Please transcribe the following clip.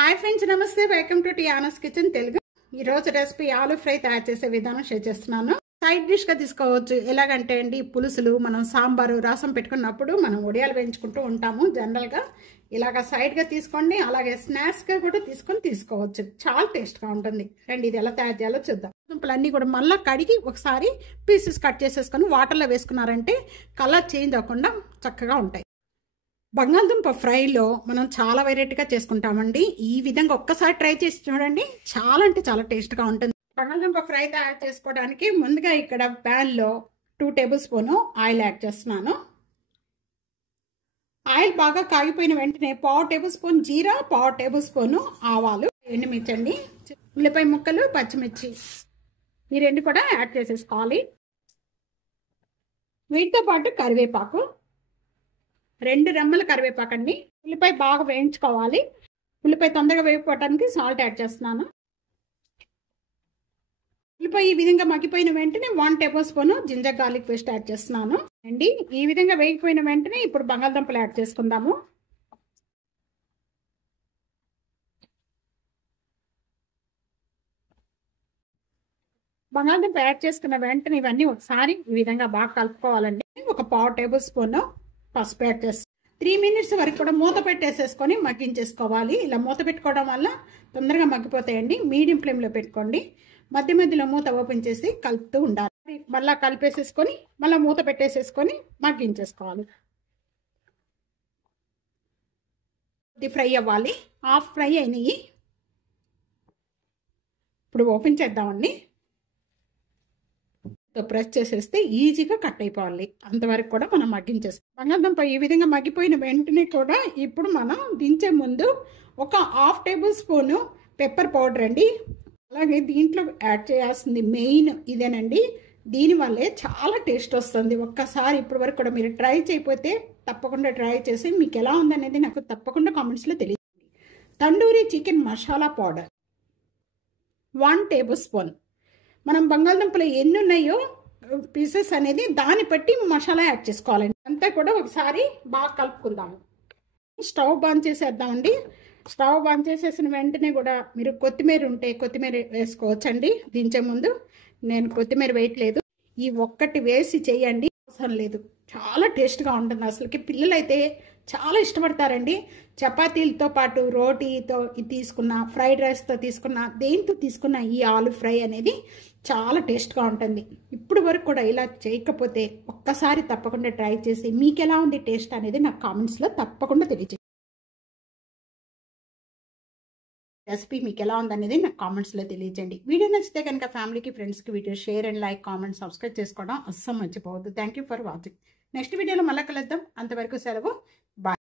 Hi friends, నమస్తే. Welcome to Tiana's kitchen Telugu. ఈ రోజు రెసిపీ ఆలు ఫ్రై తయారు చేసే విధానం షేర్ చేస్తున్నాను. సైడ్ డిష్ గా తీసుకోవచ్చు. ఎలాగంటే అండి, పులుసులు మనం సాంబారు రసం పెట్టుకున్నప్పుడు మనం వడియాలు వేయించుకుంటూ ఉంటాము. జనరల్ గా ఇలాగ సైడ్ గా తీసుకోండి. అలాగే స్నాక్స్ గా కూడా తీసుకోవచ్చు. చాలా టేస్ట్ గా ఉంటుంది. రండి, ఇది ఎలా తయారు చేయాలో చూద్దాం. దుంపలన్నీ కూడా మళ్ళీ కడిగి ఒకసారి పీసెస్ కట్ చేసేసుకొని వాటర్లో వేసుకున్నారంటే కలర్ చేంజ్ అవ్వకుండా చక్కగా ఉంటాయి. బంగాళదుంప ఫ్రైలో మనం చాలా వెరైటీగా చేసుకుంటామండి. ఈ విధంగా ఒక్కసారి ట్రై చేసి చూడండి, చాలా అంటే చాలా టేస్ట్గా ఉంటుంది. బంగాళదుంప ఫ్రై తయారు చేసుకోవడానికి ముందుగా ఇక్కడ ప్యాన్లో 2 టేబుల్ స్పూన్ ఆయిల్ యాడ్ చేస్తున్నాను. ఆయిల్ బాగా కాగిపోయిన వెంటనే 1/2 టేబుల్ స్పూన్ జీరా, 1/2 టేబుల్ స్పూన్ ఆవాలు, ఎండుమిర్చి అండి, ఉల్లిపాయ ముక్కలు, పచ్చిమిర్చి ఈ రెండు కూడా యాడ్ చేసేసుకోవాలి. వీటితో పాటు కరివేపాకు, 2 రెమ్మల కరివేపాకు అండి. ఉల్లిపాయ బాగా వేయించుకోవాలి. ఉల్లిపాయ తొందరగా వేగిపోవడానికి సాల్ట్ యాడ్ చేస్తున్నాను. ఉల్లిపాయ ఈ విధంగా మగ్గిపోయిన వెంటనే 1 tablespoon ginger garlic paste add చేస్తున్నాను అండి. ఈ విధంగా వేగిపోయిన వెంటనే ఇప్పుడు బంగాళదుంపలు యాడ్ చేసుకుందాము. బంగాళదుంప యాడ్ చేసుకున్న వెంటనే ఇవన్నీ ఒకసారి ఈ విధంగా బాగా కలుపుకోవాలండి. ఒక 1/2 టేబుల్ స్పూన్ పసుపు యాడ్ చేస్తాం. 3 మినిట్స్ వరకు కూడా మూత పెట్టేసేసుకొని మగ్గించేసుకోవాలి. ఇలా మూత పెట్టుకోవడం వల్ల తొందరగా మగ్గిపోతాయండి. మీడియం ఫ్లేమ్లో పెట్టుకోండి. మధ్య మధ్యలో మూత ఓపెన్ చేసి కలుపుతూ ఉండాలి. మళ్ళీ కలిపేసేసుకొని మళ్ళీ మూత పెట్టేసేసుకొని మగ్గించేసుకోవాలి. ఇది ఫ్రై అవ్వాలి. హాఫ్ ఫ్రై అయినాయి. ఇప్పుడు ఓపెన్ చేద్దామండి. ప్రెస్ చేసేస్తే ఈజీగా కట్ అయిపోవాలి. అంతవరకు కూడా మనం మగ్గించేస్తాం. బంగాళదుంప ఈ విధంగా మగ్గిపోయిన వెంటనే కూడా ఇప్పుడు మనం దించే ముందు ఒక 1/2 టేబుల్ స్పూన్ పెప్పర్ పౌడర్ అండి. అలాగే దీంట్లో యాడ్ చేయాల్సింది మెయిన్ ఇదేనండి. దీనివల్లే చాలా టేస్ట్ వస్తుంది. ఒక్కసారి ఇప్పటి వరకు కూడా మీరు ట్రై చేయకపోతే తప్పకుండా ట్రై చేసి మీకు ఎలా ఉందనేది నాకు తప్పకుండా కామెంట్స్లో తెలియజేయండి. Tandoori chicken masala powder 1 table spoon. మనం బంగాళదుంపలు ఎన్ని ఉన్నాయో పీసెస్ అనేది దాన్ని బట్టి మసాలా యాడ్ చేసుకోవాలండి. అంతా కూడా ఒకసారి బాగా కలుపుకుందాము. స్టవ్ బంద్ చేసేద్దామండి. స్టవ్ బంద్ చేసేసిన వెంటనే కూడా మీరు కొత్తిమీర ఉంటే కొత్తిమీర వేసుకోవచ్చండి. దించే ముందు నేను కొత్తిమీర వేయట్లేదు. ఈ ఒక్కటి వేసి చేయండి, అవసరం లేదు. చాలా టేస్ట్గా ఉంటుంది. అసలుకి పిల్లలైతే చాలా ఇష్టపడతారండి. చపాతీలతో పాటు రోటీతో తీసుకున్న, ఫ్రైడ్ రైస్తో తీసుకున్న, దేంతో తీసుకున్న ఈ ఆలు ఫ్రై అనేది చాలా టేస్ట్గా ఉంటుంది. ఇప్పుడు వరకు కూడా ఇలా చేయకపోతే ఒక్కసారి తప్పకుండా ట్రై చేసి మీకు ఎలా ఉంది టేస్ట్ అనేది నాకు కామెంట్స్లో తప్పకుండా తెలియజేయండి. రెసిపీ మీకు ఎలా ఉందనేది నాకు కామెంట్స్లో తెలియజేయండి. వీడియో నచ్చితే కనుక ఫ్యామిలీకి, ఫ్రెండ్స్కి video share and like, comment, subscribe చేసుకోవడం అస్సలు మర్చిపోవద్దు. Thank you for watching. Next వీడియోలో మళ్ళీ కలుద్దాం. అంతవరకు సెలవు. బాయ్.